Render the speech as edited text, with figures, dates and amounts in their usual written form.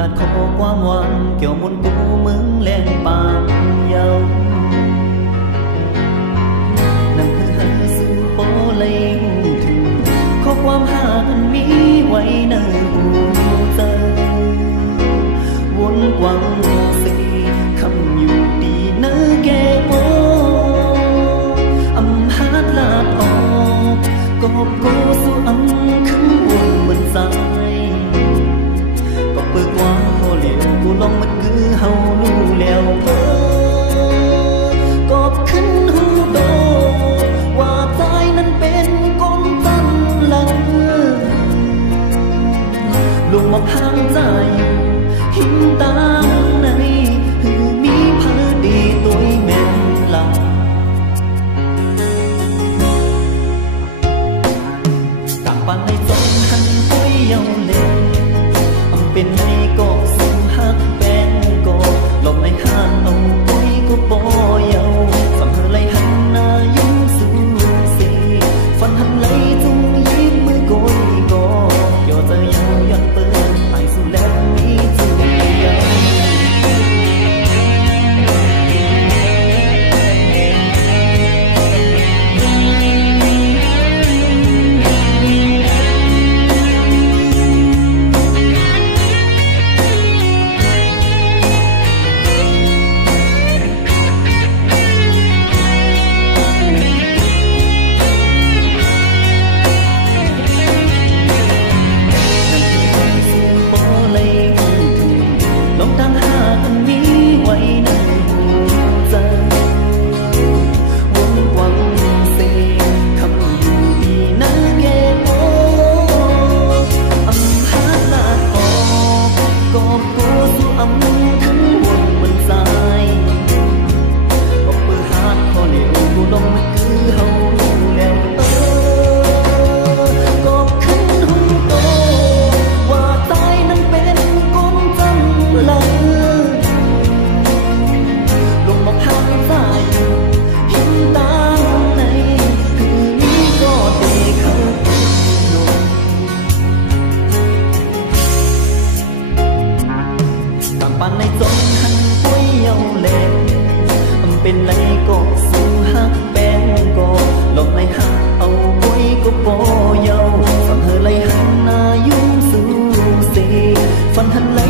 ลาดขอความหวานเกี่ยวมุนกูมึงแรงปากเยานั่นคือหาสู่โปเลยหูถึงขอความหาอันมีไว้ในหูใจวนกวังสีคำอยู่ดีเนื้อแก่โออำหาดลาดออกก็โกสู่อำขึ้นวนบนสายก็เปิดกว้างพอเหลวกูลองมันคือเฮารู้แล้วก็ขึ้นหูโตว่าใจนั้นเป็นก้นตันหลังลงมาพังใจหินตางในหือมีพาดีตัวแม่นลาต่างปันในจงหันปุ้ยเยาเล่อำเป็นในกอกสู่หักแป้งกอกหลบในห้านเอาปุ้ยก็ปอเยาสำเฮไหลหันหน้ายุ่งสู่สีฟันหันไหลจุงยิ้มมือโกยกอย่อจะยาวยันเปิดไอสู่แล้วมีจุงเยาเป็นไรก็สู่หักแป้งก็หลบในหักเอาไว้ก็ปอเยาฟังเธอไหลหันหน้ายุ่งสู่สีฟันหันไหล